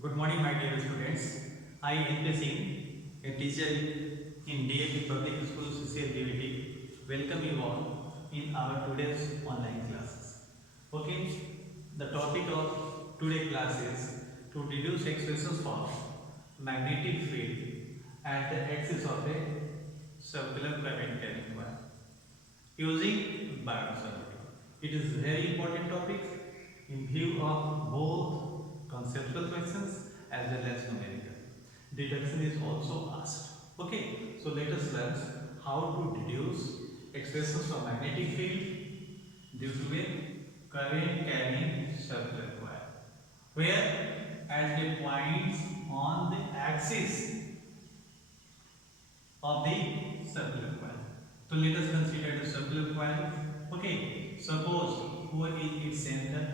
Good morning, my dear students. I N.P. Singh, a teacher in DAP Public School CCL welcome you all in our today's online classes. Okay, the topic of today's class is to deduce expressions for magnetic field at the axis of a circular current carrying wire using Biot-Savart. It is a very important topic in view of both conceptual questions as well as numerical. Deduction is also asked. Okay, so let us learn how to deduce expressions for magnetic field due to a current carrying circular coil, where at the points on the axis of the circular coil. So let us consider the circular coil. Okay, suppose O is its center,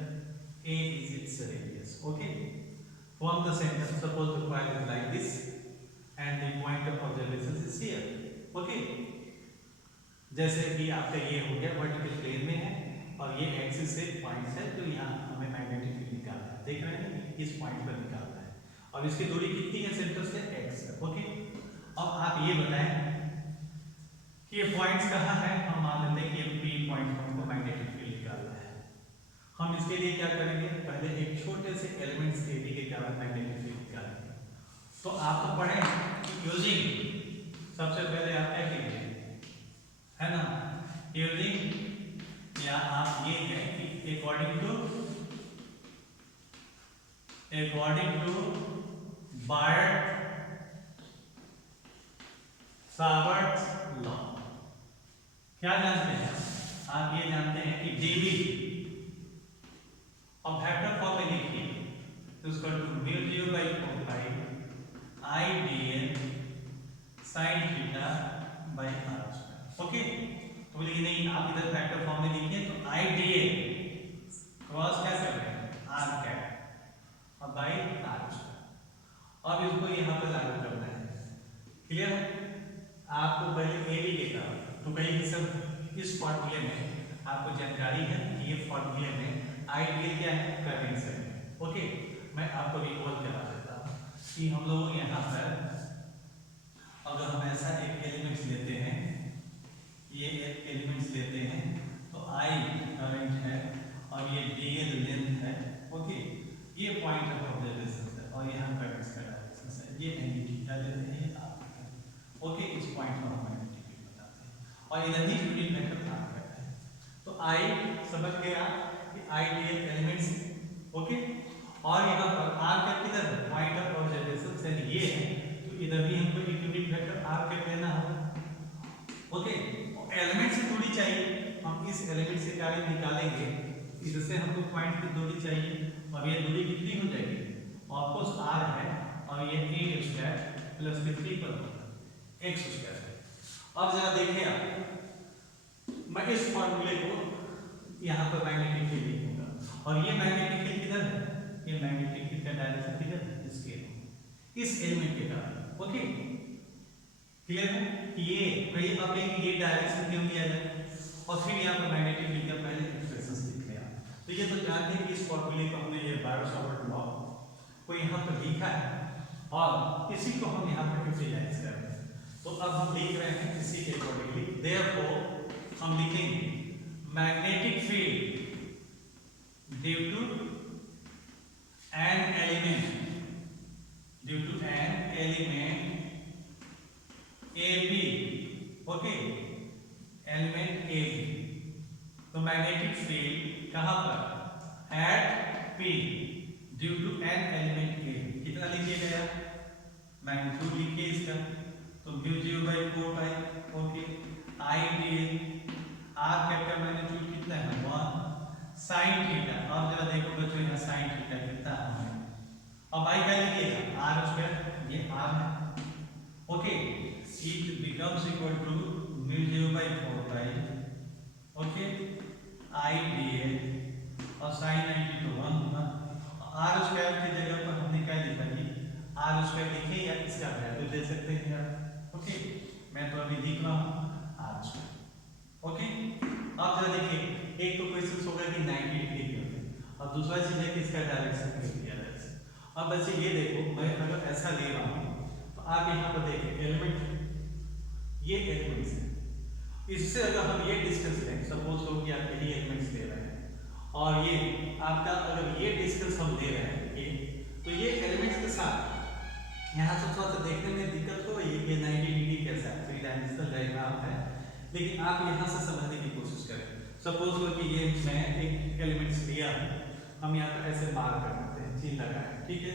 A is its radius. Okay, from the center, suppose the coil is like this, and the point of observation is here. Okay, जैसे कि आपका ये हो गया vertical plane में है और ये एक्सिस से पॉइंट्स है, तो यहाँ हमें मैग्नेटिक फील्ड निकालना है। देख रहे हैं ना, इस पॉइंट पर निकालना है और इसकी दूरी कितनी है सेंटर से, x है। ओके, अब आप ये बताएं कि ये पॉइंट्स कहाँ है। हम मान लेते हैं कि ये P पॉइंट हमको मैग्नेटिक फील्ड निकालना है। हम इसके लिए क्या करेंगे, पहले एक छोटे से एलिमेंट्स AB के कारण मैग्नेटिक फील्ड निकालेंगे। तो आप तो पढ़े यूजिंग, सबसे पहले आप क्या कीजिए, है ना, यूजिंग, या आप ये है कि अकॉर्डिंग टू बायट-सावर्ट लॉ। क्या जानते हैं आप, ये जानते हैं कि dV और वेक्टर फॉर्म में लिखिए तो इसका mu 0 by 4 pi I dl sin theta by r square. Okay, तो बोलिए नहीं आप इधर वेक्टर फॉर्म में लिखिए तो I dl क्रॉस क्या कर रहे हैं, r कैप और बाय r स्क्वायर। अब इसको यहाँ पे लागू करना है। क्लियर है, आपको पहले AB के कारण तो कहीं सब इस फॉर्मूले में आपको जानकारी है कि ये फॉर्मूले में आइडियल क्या है, करंट से। ओके, मैं आपको रिकॉल करा देता हूँ कि हम लोग यहाँ पर अगर हम ऐसा एक एलिमेंट्स लेते हैं, ये एक एलिमेंट्स लेते हैं तो I करंट है और ये dl लेंथ है। ओके, ये पॉइंट ऑफ ऑब्जर्वेशन है और यहाँ करंट का डायरेक्शन है, ये एंगल थीटा लेते हैं, ये r। ओके, इस पॉइंट को हम मैग्नेटिक फील्ड बताते हैं और इधर ही यूनिट वेक्टर काम करते हैं। तो I समझ गया कि आइडियल एलिमेंट्स। ओके, और यहाँ पर r का किधर पॉइंट ऑफ ऑब्जर्वेशन से ये है, तो इधर भी हमको एक यूनिट वेक्टर r के लेना होगा। ओके, एलिमेंट से दूरी चाहिए, हम इस एलिमेंट से कार्य निकालेंगे, इधर से हमको पॉइंट की दूरी चाहिए और ये दूरी कितनी हो जाएगी, ऑफकोर्स r है और ये a स्क्वायर प्लस 3 पर होगा x स्क्वायर है। अब जरा देखिए आप, मैं इस फॉर्मूले को यहाँ पर मैग्नेटिक फील्ड लिखूंगा और ये मैग्नेटिक फील्ड किधर है, ये मैग्नेटिक फील्ड का डायरेक्शन किधर है, इसके इस एलिमेंट के कारण। ओके, क्लियर है कि ये कहीं अब ये डायरेक्शन क्यों दिया जाए और फिर यहाँ पर मैग्नेटिक फील्ड का पहले एक्सप्रेशंस लिख लिया। तो ये तो जानते हैं कि इस फॉर्मूले को हमने ये बायट-सावर्ट लॉ को यहाँ पर लिखा है और इसी को हम यहाँ पर यूटिलाइज कर रहे हैं। तो अब हम लिख रहे हैं इसी के अकॉर्डिंगली, देयरफॉर हम लिखेंगे magnetic field due to an element AB। Okay, element AB, तो मैग्नेटिक फील्ड कहाँ पर, at P due to an element A। कितना लिखिएगा यार, मैग्नीट्यूड लिखिए इसका, तो mu 0 by 4 pi। Okay, I dl, r capital magnitude कितना है, 1 sin थीटा। अब जरा देखो बच्चों यहाँ sin थीटा कितना है, अब I क्या लिखिएगा, r स्क्वायर, ये r है। Okay, it becomes equal to mu 0 by 4 pi। Okay, I dl और sin 90 तो 1 होगा, r स्क्वायर की जगह पर हमने क्या लिखा जी, r स्क्वायर लिखिए या इसका वैल्यू दे सकते हैं आप। ओके, मैं तो अभी लिख रहा हूँ r स्क्वायर। ओके, अब जरा देखिए, एक तो क्वेश्चन होगा कि 90 डिग्री क्यों है और दूसरा चीज है कि इसका डायरेक्शन क्यों दिया जाए। अब बच्चे ये देखो, मैं अगर ऐसा ले रहा हूँ तो आप यहाँ पर देखिए एलिमेंट, ये एलिमेंट्स है, इससे अगर हम ये डिस्टेंस लें, सपोज करो कि आप यही एलिमेंट्स ले रहे हैं और ये आपका अगर ये डिस्टेंस हम ले रहे हैं ये, तो ये एलिमेंट्स के साथ यहाँ से थोड़ा सा देखने में दिक्कत हो रही है कि 90 डिग्री कैसा है, 3 डायमेंशनल डायग्राम है, लेकिन आप यहाँ से समझने की कोशिश करें। सपोज करो कि ये मैं एक एलिमेंट्स लिया है, हम यहाँ पर ऐसे मार्क कर देते हैं, चिन्ह लगाए, ठीक है,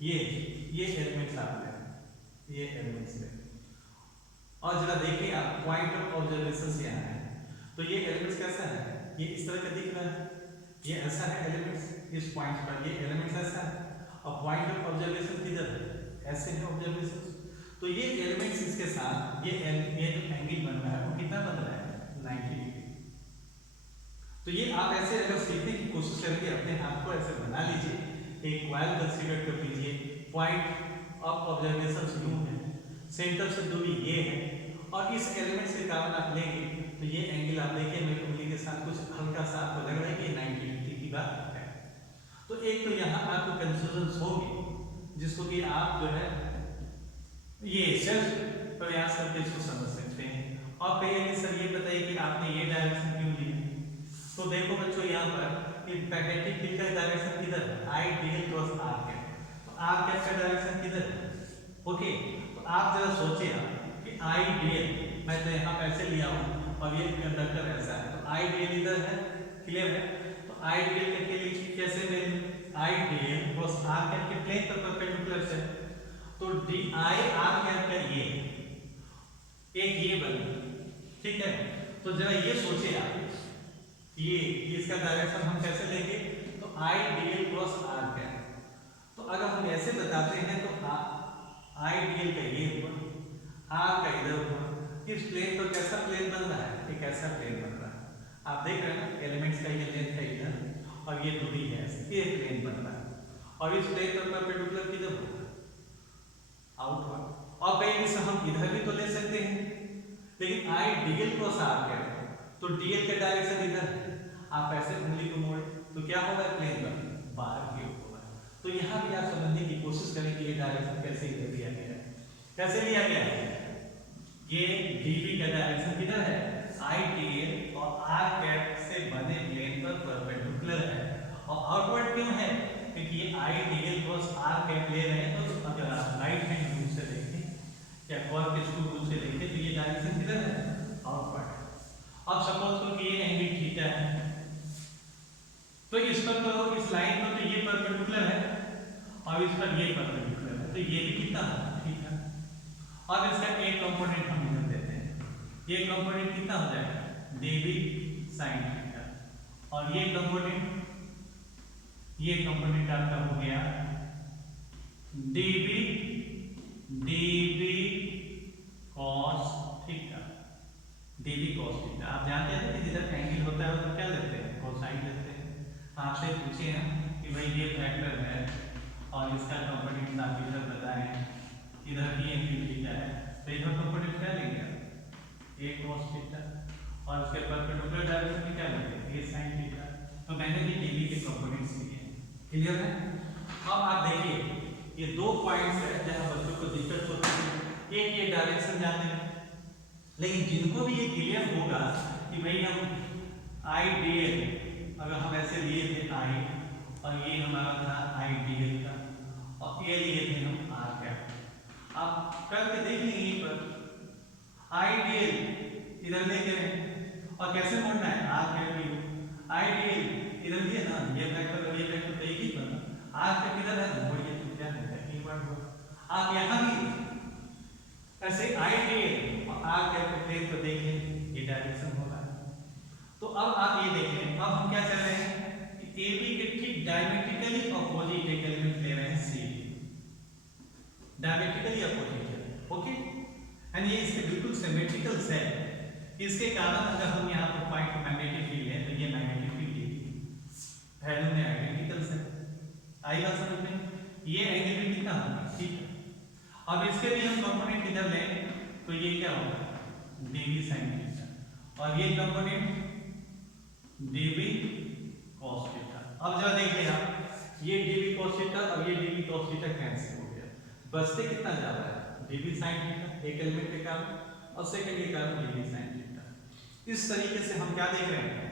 ये एलिमेंट्स आप लें, ये एलिमेंट्स लें और जरा देखिए आप पॉइंट ऑफ ऑब्जर्वेशन यहाँ है, तो ये एलिमेंट्स कैसा है, ये इस तरह का दिख रहा है, ये ऐसा है एलिमेंट्स, इस पॉइंट पर ये एलिमेंट्स ऐसा है और पॉइंट ऑफ ऑब्जर्वेशन किधर है, ऐसे है ऑब्जर्वेशन। तो ये एलिमेंट्स इसके साथ ये जो एंगल बन रहा है वो कितना बन रहा है, 90 डिग्री। तो ये आप ऐसे अगर सीखने की कोशिश करेंगे, अपने हाथ को ऐसे बना लीजिए, एक कॉइल कंसीडर कर लीजिए, पॉइंट ऑफ ऑब्जर्वेशन यूं है, सेंटर से दूरी ये है और इस एलिमेंट्स के कारण आप लेंगे तो ये एंगल आप देखिए मेरी उंगली के साथ कुछ हल्का सा आपको लग रहा है कि 90 डिग्री की बात है। तो एक तो यहाँ आपको कंफ्यूजन होगी जिसको कि आप जो है ये सेल्फ प्रयास करके इसको समझ सकते हैं। और कहिए कि सर ये बताइए कि आपने ये डायरेक्शन क्यों ली, तो देखो बच्चों यहाँ पर मैग्नेटिक फील्ड का डायरेक्शन किधर है, आई डीएल क्रॉस आर कैप, तो आर कैप का डायरेक्शन किधर है, ओके। तो आप जरा सोचिए कि आई डीएल मैं तो यहाँ पैसे लिया हूँ और ये कंडक्टर ऐसा है, तो आई डीएल इधर है, क्लियर है। तो आई डीएल के लिए कैसे ले, आई डीएल क्रॉस आर कैप के प्लेन पर परपेंडिकुलर है, तो डी आई आर कैप का ये एक ये बना, ठीक है। तो जरा ये सोचिए आप, ये इसका डायरेक्शन हम कैसे लेंगे, तो आई डीएल क्रॉस आर कैप। तो अगर हम ऐसे बताते हैं तो आई डीएल का ये ऊपर, आर का इधर ऊपर, इस प्लेन पर कैसा प्लेन बन रहा है, एक ऐसा प्लेन बन रहा है, आप देख रहे हैं ना, एलिमेंट्स का ये लेंथ है इधर और ये दूरी है, ये प्लेन बन रहा है और इस प्लेन पर परपेंडिकुलर किधर होगा, आउटवर्ड। और कहीं से हम इधर भी तो ले सकते हैं, लेकिन आई डीएल क्रॉस आर कैप, तो डीएल का डायरेक्शन इधर है, आप ऐसे उंगली को मोड़े तो क्या होगा, प्लेन पर बाहर की ओर होगा। तो यहाँ भी आप समझने की कोशिश करें कि ये डायरेक्शन कैसे इधर लिया गया है, कैसे लिया गया है, ये डीबी का डायरेक्शन किधर है, आई डीएल और आर कैप से बने प्लेन पर परपेंडिकुलर है। और आउटवर्ड क्यों है, क्योंकि ये आई डीएल क्रॉस आर कैप ले रहे हैं, तो अगर आप राइट हैंड रूल से देखें या कर्व के स्क्रू रूल से देखें तो ये डायरेक्शन किधर है, आउटवर्ड। अब सपोज करो कि ये एंगल थीटा है, तो इस पर तो इस लाइन पर तो ये परपेंडिकुलर है और इस पर ये परपेंडिकुलर है, तो ये भी कितना है, थीटा। और इसका एक कंपोनेंट हम इधर देते हैं, ये कंपोनेंट कितना हो जाएगा, dv sin थीटा, और ये कंपोनेंट आपका हो गया dv cos theta, dv cos theta. आप जानते हैं कि जिधर एंगल होता है तो क्या लेते हैं, कोसाइन लेते हैं। आपसे पूछे ना कि भाई ये फैक्टर है और इसका कंपोनेंट आप इधर बताएं, इधर भी एंगल थीटा है, तो इधर कंपोनेंट क्या लेंगे, a cos थीटा, और इसके परपेंडिकुलर डायरेक्शन में क्या लेंगे, a sin थीटा। तो मैंने भी dv के कंपोनेंट्स लिए हैं, क्लियर है। अब आप देखिए ये दो पॉइंट्स है जहां बच्चों को दिक्कत होती है, एक ये डायरेक्शन जानने में, लेकिन जिनको भी ये क्लियर होगा कि भाई हम आई डीएल अगर हम ऐसे लिए थे आई, और ये हमारा था आई डीएल का, और ये लिए थे हम आर कैप, आप करके देख लेंगे पर आई डीएल इधर ले गए और कैसे मोड़ना है, आर कैप की आई डीएल इधर लिए ना, ये फैक्टर और ये फैक्टर तो एक ही बना, आर कैप इधर है मोड़िए तो क्या होता है, एक बार आप यहाँ भी ऐसे आई डीएल और आर कैप के प्लेन पर देखें ये डायरेक्शन होगा। तो अब आप ये देखें, अब हम क्या कर रहे हैं कि AB के ठीक डायमेट्रिकली अपोजिट एक एलिमेंट ले रहे हैं CD, डायमेट्रिकली अपोजिट है, ओके। एंड ये इसके बिल्कुल सिमेट्रिकल सेट, इसके कारण अगर हम यहाँ पर पॉइंट मैग्नेटिक फील्ड है तो ये मैग्नेटिक फील्ड वैल्यू में आइडेंटिकल सेट आई बात समझ में, ये एंगल भी कितना होगा, ठीक है। अब इसके भी हम कंपोनेंट इधर लें तो ये क्या होगा, dv sin थीटा, और ये कंपोनेंट dv cos थीटा। अब जरा देखिए आप, ये dv cos थीटा अब ये dv cos थीटा कैंसिल हो गया, बचते कितना जा रहा है dv sin थीटा, एक एलिमेंट के कारण और सेकंड के कारण dv sin थीटा। इस तरीके से हम क्या देख रहे हैं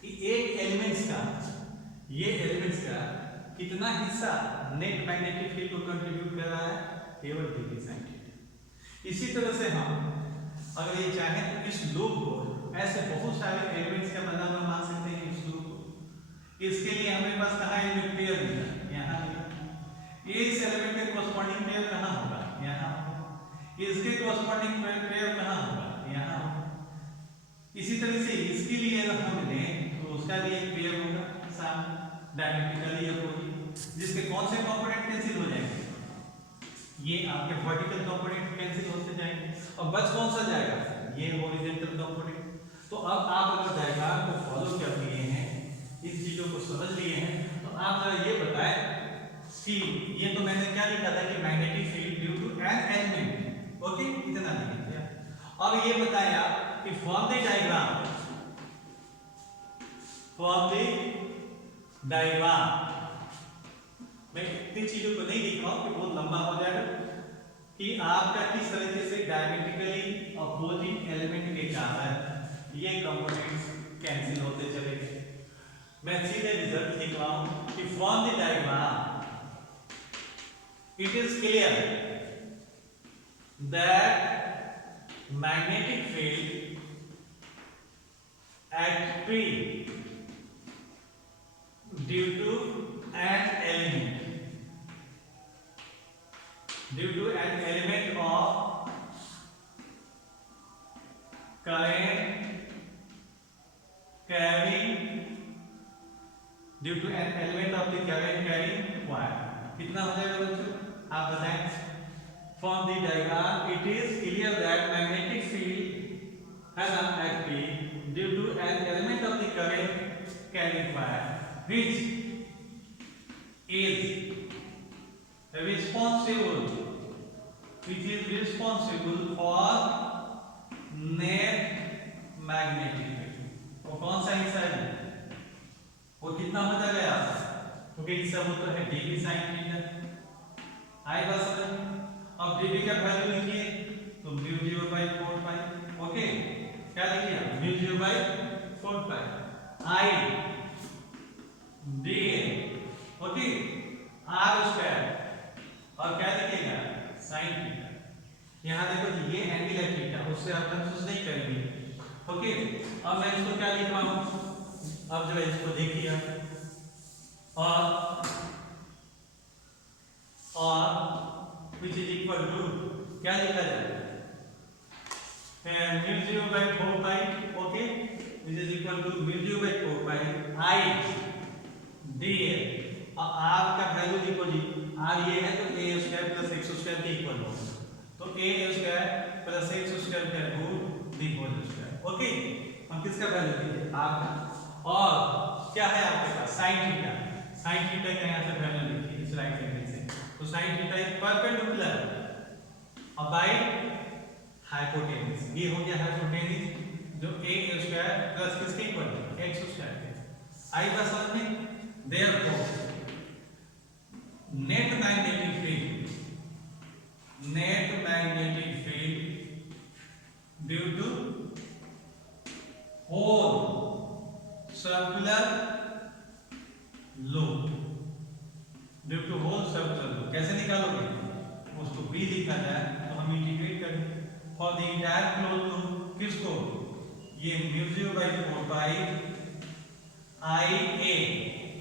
कि एक एलिमेंट्स का, ये एलिमेंट्स का कितना हिस्सा नेट मैग्नेटिक फील्ड को कंट्रीब्यूट कर रहा है, केवल dv sin थीटा। इसी तरह से हम अगर ये चाहें तो इस लूप को ऐसे बहुत सारे एलिमेंट्स का बना हुआ मान सकते हैं इस लूप को। इसके लिए हमारे पास कहाँ है जो पेयर मिला, यहाँ मिला। ये इस एलिमेंट के कोरस्पॉन्डिंग पेयर कहाँ होगा, यहाँ होगा। इसके कोरस्पॉन्डिंग पेयर कहाँ होगा, यहाँ होगा। इसी तरह से इसके लिए अगर हम लें तो उसका भी एक पेयर होगा सामने डायमेट्रिकली अपोजिट, जिसके कौन से कंपोनेंट कैंसिल हो जाएंगे, ये आपके वर्टिकल कंपोनेंट कैंसिल होते जाएंगे और बच कौन सा जाएगा, ये हॉरिजॉन्टल कंपोनेंट। तो अब आप अगर डायग्राम को फॉलो कर लिए हैं, इन चीजों को समझ लिए हैं, तो आप जरा ये बताएं कि ये तो मैंने क्या लिखा था कि magnetic field due to an element, okay, इतना लिख दिया। अब ये बताएं आप कि फ्रॉम द डायग्राम, मैं इतनी चीजों को नहीं लिख रहा हूं कि बहुत लंबा हो जाएगा, कि आपका किस तरीके से डायमेट्रिकली अपोजिट एलिमेंट के कारण ये कंपोनेंट्स कैंसिल होते चले गए। मैं सीधे रिजल्ट लिख रहा हूं कि from the diagram it is clear that magnetic field at P due to an element of current carrying wire, कितना हो जाएगा बच्चों आप बताएं। From the diagram it is clear that magnetic field has at P due to an element of the current carrying wire which is responsible for net magnetic field। वो कौन सा हिस्सा है, वो कितना होता गया, क्योंकि हिस्सा वो तो है dv sin थीटा। आई बस अब dv का वैल्यू लिखिए तो μ0/4 पाई, ओके, क्या लिखिए μ0/4 पाई आई dl, ओके, r स्क्वायर और क्या लिखिएगा sin थीटा। यहाँ देखो जी ये एंगल है थीटा, उससे आप कंफ्यूज नहीं करेंगे, ओके। अब मैं इसको क्या लिख रहा हूँ, अब जो है इसको देखिए और which is equal to क्या लिखा जाए μ0/4 pi, okay, which is equal to μ0/4 pi I dl। और r का वैल्यू देखो जी, r ये है तो a square plus x square के इक्वल होगा, तो a square plus x square का root d whole square, okay. हम किसका वैल्यू देंगे, r का, और क्या है आपके पास sin थीटा, sin थीटा का यहां से वैल्यू लिखिए इस राइट एंगल से, तो sin theta is perpendicular by hypotenuse, ये हो गया हाइपोटेन्यूज जो a स्क्वायर प्लस किसके इक्वल है x स्क्वायर के। आई बस समझ में, therefore net magnetic field due to whole circular loop, कैसे निकालोगे, उसको b लिखा जाए तो हम इंटीग्रेट करें for the entire close loop, किसको, ये μ0/4 पाई IA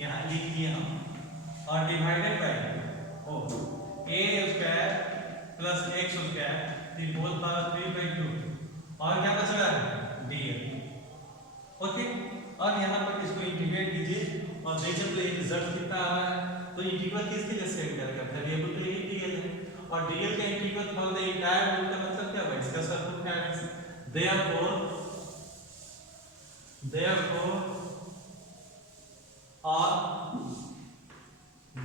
यहाँ लिख दिए हम, और divided by a square plus x square the whole power 3/2, और क्या बच रहा है dl, ओके। और यहाँ पर इसको इंटीग्रेट कीजिए और देखिए तो ये रिजल्ट कितना आ रहा है, तो इंटीग्रल किसके लिए सेट करके वेरिएबल के लिए dl है, और dl का integral for the entire loop का मतलब क्या है, इसका सर्कमफेरेंस। देयरफॉर और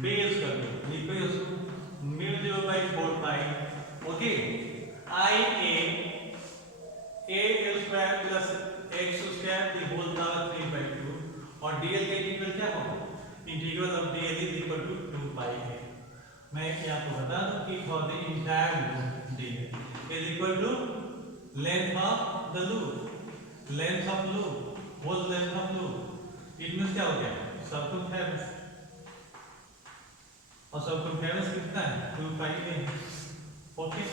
बेस कर दो, लिखो इसको μ0/4 pi, okay, a square plus x square the whole power 3/2, और dl का इंटीग्रल क्या होगा, integral of dl is equal to 2 pi है। मैं आपको बता दूं कि for the entire loop D is equal to length of the loop, length of loop, whole length of loop. It means क्या हो गया, सर्कमफेरेंस, और सर्कमफेरेंस कितना है 2 पाई a। ओके,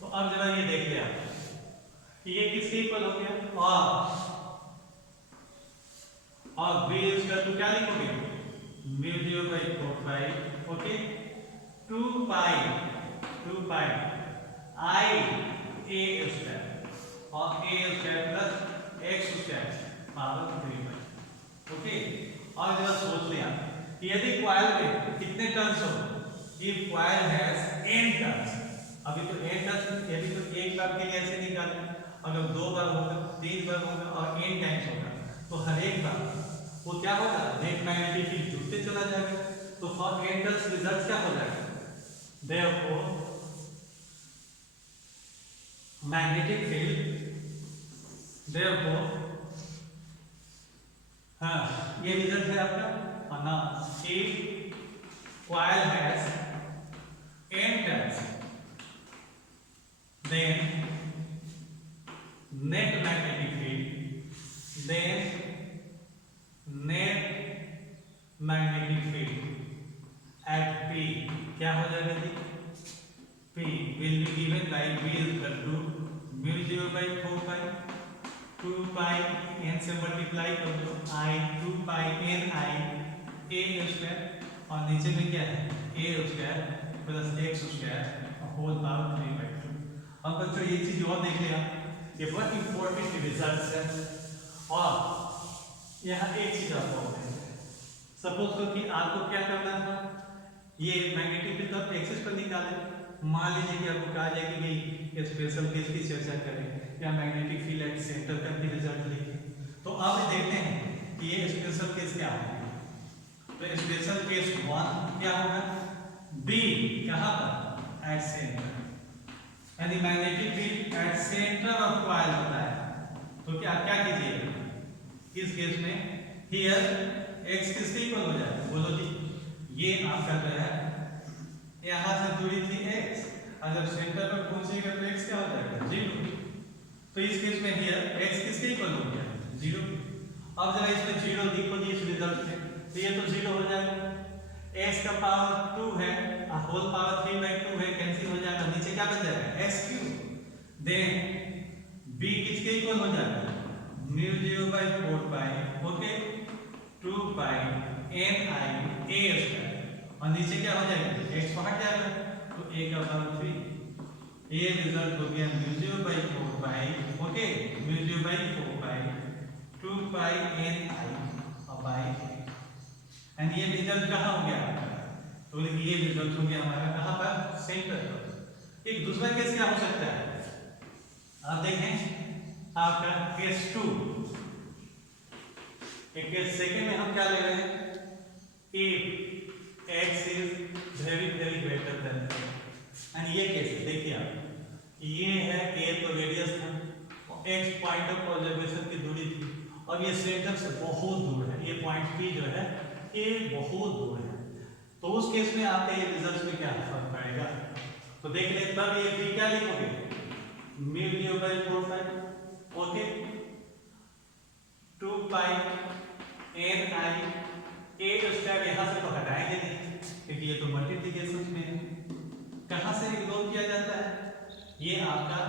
तो अब जरा ये देख लिया कि ये किसके इक्वल हो गया, और b इसका तो क्या लिखोगे, mu 0 by 4 pi, okay, 2 pi I a square और a square plus x square power 3 pi. Okay, और जरा सोच लिया कि यदि कॉइल में कितने टर्न्स हो, if coil has n turns, अभी तो n टर्न्स, यदि तो एक बार के लिए ऐसे निकाले, अगर 2 बार होगा, 3 बार होगा और n टाइम्स होगा, तो हर एक बार वो क्या होगा, नेट मैग्नेटिक फील्ड जुड़ते चला जाएगा। तो फॉर n टर्न्स रिजल्ट क्या हो जाएगा, देयरफॉर मैग्नेटिक फील्ड, देयरफॉर हाँ ये रिजल्ट है आपका, और now if coil has n turns then net magnetic field, then net magnetic field at P क्या हो जाएगा जी, P will be given by V is equal to mu 0 by 4 pi 2 pi n से multiply कर दो I 2 pi n I a square, और नीचे में क्या है a square plus x square whole power 3 by 2। अब बच्चों ये चीज और देख लिया, ये बहुत इंपॉर्टेंट रिजल्ट है। और यहाँ एक चीज आपको सपोज करो कि आपको क्या करना था, ये मैग्नेटिक फील्ड आप एक्सिस पर निकालें। मान लीजिए कि आपको कहा जाए कि ये स्पेशल केस की चर्चा करें या मैग्नेटिक फील्ड एट सेंटर का भी रिजल्ट लिखें, तो अब देखते हैं कि ये स्पेशल केस क्या है। तो स्पेशल केस 1 क्या होगा, बी कहाँ पर, एट सेंटर, यानी magnetic field at centre of coil होता है। तो क्या क्या कीजिएगा इस केस में, हियर x किसके इक्वल हो जाएगा, बोलो जी, ये आपका जो है यहाँ से दूरी थी x, अगर सेंटर पर पहुंचेगा तो x क्या हो जाएगा 0। तो इस केस में हियर x किसके इक्वल हो गया 0। अब जरा इसमें 0 लिखो जी इस रिजल्ट में, तो ये तो 0 हो जाएगा, x का पावर 2 है और होल पावर 3 by 2 है, कैंसिल हो जाएगा, नीचे क्या बच जाएगा s क्यूब। देन b किसके इक्वल हो जाएगा mu 0 by 4 pi, okay, 2 pi n I a square, और नीचे क्या हो जाएगा x को हट जाएगा, तो a का पावर 3, ये रिजल्ट हो गया mu 0 by 4 pi, okay, mu 0 by 4 pi 2 pi n I by, and ये रिजल्ट कहाँ हो गया आपका, तो ये रिजल्ट हो गया हमारा कहाँ पर, सेंटर पर। एक दूसरा केस क्या हो सकता है, आप देखें आपका केस 2, एक केस सेकंड में हम क्या ले रहे हैं, if x is very greater than 10, and ये केस देखिए आप, ये है a तो रेडियस था और x पॉइंट ऑफ ऑब्जर्वेशन की दूरी थी, और ये सेंटर से बहुत दूर है, ये पॉइंट p जो है ये बहुत दूर है। तो उस केस में आपके ये रिजल्ट में क्या फर्क पड़ेगा, तो देख ले, तब ये p क्या लिखोगे mu 0 by 4 pi, okay, 2 pi n I a square, यहाँ से तो हटाएंगे नहीं क्योंकि ये तो मल्टीप्लिकेशन में है, कहाँ से इग्नोर किया जाता है, ये आपका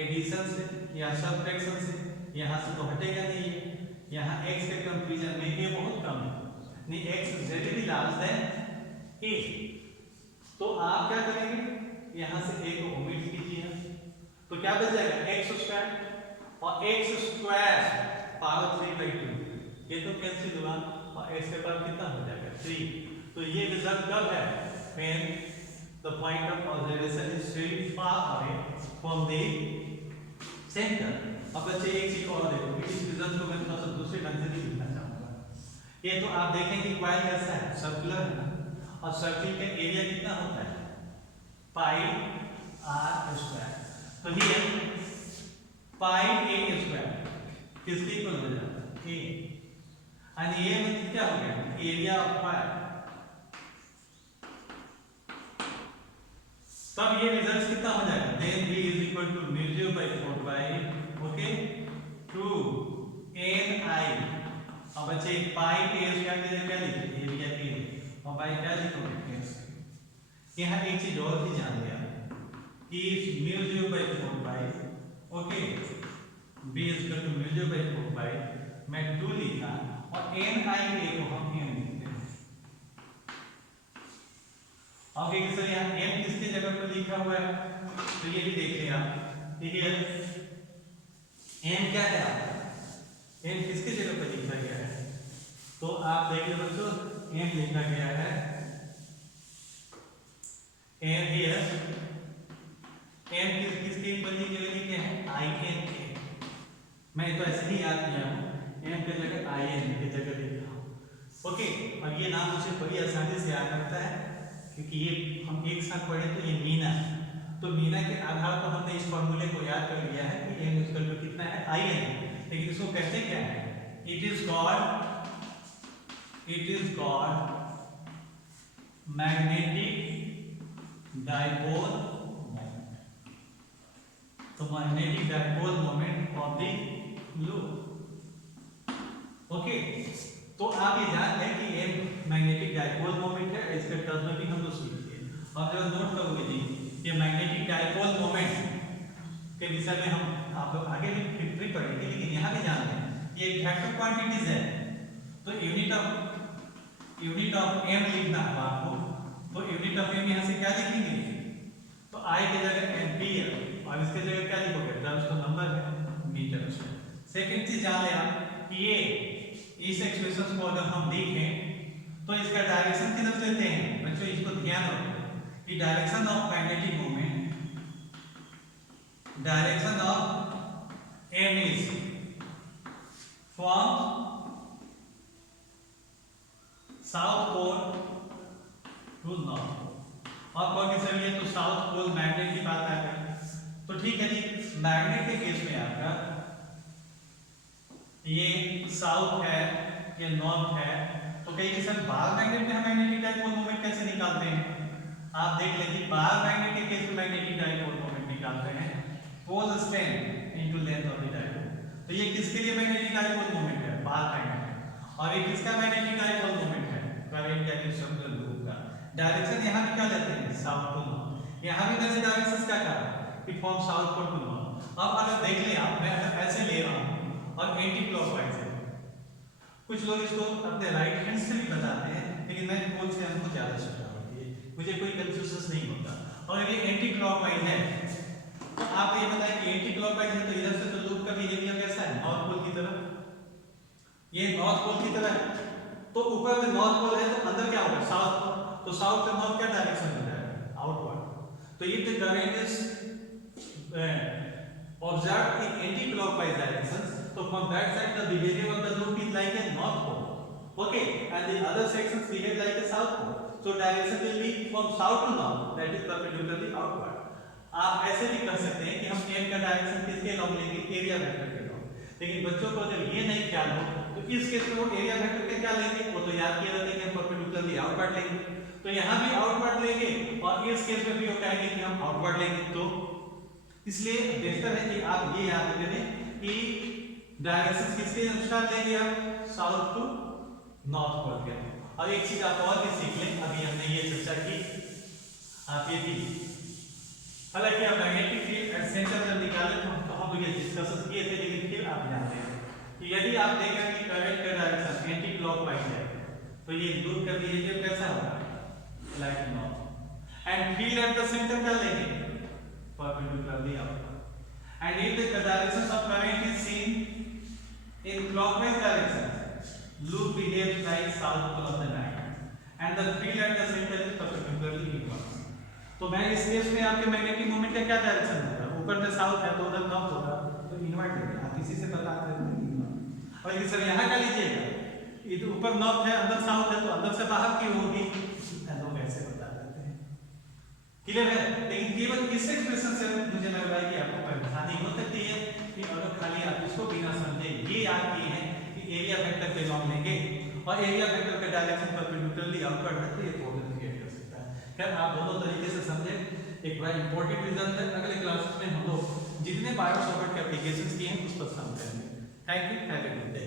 एडिशन से या सब्ट्रैक्शन से, यहाँ से तो हटेगा नहीं है, यहाँ x के कंपैरिजन में a बहुत कम है, नहीं x greater large than a, तो आप क्या करेंगे, यहाँ से a को ओमिट कीजिए, तो क्या बच जाएगा x स्क्वायर और x स्क्वायर पावर 3 by 2, ये तो कैंसिल हुआ और x के पावर कितना हो जाएगा 3। तो ये रिजल्ट कब है, when the point of observation is very far away from the center। अब बच्चे एक चीज और देखो, इस रिजल्ट को मैं थोड़ा सा दूसरे ढंग से भी लिखना चाहूंगा। ये तो आप देखें कि कॉइल कैसा है, सर्कुलर है, और सर्किल का एरिया कितना होता है पाई r स्क्वायर, तो ये पाई a स्क्वायर किसके इक्वल हो जाता है a, और ये मतलब क्या हो गया एरिया ऑफ कॉइल, तब ये रिजल्ट कितना हो जाएगा, then b is equal to mu 4 pi okay two n i। अब बच्चे पाई a क्या लिखे a या a और बाई क्या लिखोगे s। यहाँ एक चीज और भी जान लिया कि mu 4 pi okay b is equal to mu 4 pi मैं 2 लिखा और n i a को हम n लिखते हैं। अब एक सर यहाँ m किसके जगह पर लिखा हुआ है तो ये भी देख लें आप, ठीक है m क्या है आपका m किसके जगह पर लिखा गया है तो आप देख लो बच्चों m लिखा गया है m हियर m किसके पर लिखे हैं i n के। मैं तो ऐसे ही याद किया हूँ m के जगह i n की जगह लिखा हूँ ओके। और ये नाम मुझे बड़ी आसानी से याद रखता है क्योंकि ये हम एक साथ पढ़े तो ये मीना, तो मीना के आधार पर हमने इस फॉर्मूले को याद कर लिया है कि m इक्वल टू कितना है i n। लेकिन इसको कहते क्या है, it is called magnetic dipole moment. तो magnetic dipole moment of the loop okay. तो आप ये जान लें कि m मैग्नेटिक डाइपोल मोमेंट है, इसके टर्म में भी हम लोग सीखेंगे। और जब नोट करोगे जी ये मैग्नेटिक डाइपोल मोमेंट के विषय में हम आप लोग आगे भी पढ़ेंगे, लेकिन यहाँ भी जान लें ये एक वेक्टर क्वांटिटीज है तो यूनिट ऑफ m लिखना है आपको। तो यूनिट ऑफ m यहाँ से क्या लिखेंगे तो I की जगह एम्पीयर और इसके जगह क्या लिखोगे टर्म्स तो नंबर है मीटर। सेकंड चीज जान लें आप ये इस एक्सप्रेशन को अगर हम देखें तो इसका डायरेक्शन किधर लेते हैं बच्चों, इसको ध्यान रखो कि direction of magnetic moment, direction of m is from south pole to north pole. और कौन से लिए तो साउथ पोल मैग्नेट की बात आ गई तो ठीक है जी। मैग्नेट के केस में आपका ये साउथ है ये नॉर्थ है तो कहीं के सर बाहर मैग्नेट में हम मैग्नेटिक डाइपोल मोमेंट कैसे निकालते हैं। आप देख लें कि बाहर मैग्नेट के केस में मैग्नेटिक डाइपोल मोमेंट निकालते हैं pole strength into length of the dipole. तो ये किसके लिए मैग्नेटिक डाइपोल मोमेंट है बाहर मैग्नेट, और ये किसका मैग्नेटिक डाइपोल मोमेंट है current direction of the loop का। डायरेक्शन यहाँ भी क्या लेते हैं साउथ टू नॉर्थ, यहाँ भी मैंने डायरेक्शन क्या कहा कि from south pole to north. अब अगर देख लें आप मैं अगर ऐसे ले रहा हूँ और एंटी क्लॉकवाइज है, कुछ लोग इसको अपने राइट हैंड से भी बताते हैं लेकिन मैं पोल से हमको ज्यादा सुविधा होती है, मुझे कोई कंफ्यूजन नहीं होता। और ये एंटी क्लॉकवाइज है तो आप ये बताएं कि एंटी क्लॉकवाइज है तो इधर से तो लूप का बिहेवियर कैसा है नॉर्थ पोल की तरफ, ये नॉर्थ पोल की तरह है तो ऊपर में नॉर्थ पोल है तो अंदर क्या होगा साउथ पोल, तो साउथ से नॉर्थ क्या डायरेक्शन हो जाएगा आउटवर्ड। तो ये the current is observed in anti-clockwise directions, so from that side the behavior of the loop is like a north pole, okay, and the other sections behave like a south pole, so direction will be from south to north, that is perpendicularly outward। आप ऐसे भी कर सकते हैं कि हम m का direction किसके लॉन्ग लेंगे एरिया वेक्टर के लॉन्ग, लेकिन बच्चों को जब ये नहीं ख्याल हो तो इस केस में वो एरिया वेक्टर के क्या लेंगे वो तो याद किया रहता है कि हम परपेंडिकुलरली आउटवर्ड लेंगे, तो यहाँ भी आउटवर्ड लेंगे और इस केस में भी वो कहेंगे कि हम आउटवर्ड लेंगे। तो इसलिए बेहतर है कि आप ये याद रखें कि डायरेक्शन किसके अनुसार लेंगे आप साउथ टू नॉर्थ पोल के। और एक चीज आप और भी सीख लें, अभी हमने ये चर्चा की आप ये भी, हालांकि आप मैग्नेटिक फील्ड एट सेंटर जब निकाले तो हम ये डिस्कशन किए थे, लेकिन फिर आप जानते हैं कि यदि आप देखें कि करंट का डायरेक्शन एंटी क्लॉकवाइज है तो ये लूप का बिहेवियर कैसा होगा like north, and field at the centre क्या लेंगे perpendicularly outward, and if the direction of current is seen in clockwise direction loop behaves like south pole of the magnet and the field at the center is perpendicularly inwards। तो मैं इस case में आपके magnetic moment का क्या direction होगा ऊपर से साउथ है तो उधर नॉर्थ होगा तो इनवर्ड लेंगे, आप इसी से पता कर लेंगे। और ये सर यहाँ क्या लीजिएगा इधर ऊपर नॉर्थ है अंदर साउथ है तो अंदर से बाहर की होगी, लोग ऐसे बता देते हैं क्लियर है। लेकिन केवल इस एक्सप्रेशन से मुझे लग रहा है कि आपको परेशानी हो सकती है कि अगर खाली आप इसको बिना समझे ये याद किए हैं कि एरिया वेक्टर पे लॉन्ग लेंगे और एरिया वेक्टर का डायरेक्शन परपेंडिकुलरली आउटवर्ड है तो ये प्रॉब्लम क्रिएट कर सकता है। खैर आप दोनों तरीके से समझे, एक बड़ा इंपॉर्टेंट रिजल्ट है। अगले क्लासेस में हम लोग जितने बायोसॉफ्टवेयर के एप्लीकेशंस किए हैं उस पर काम करेंगे। Thank you, have a good day.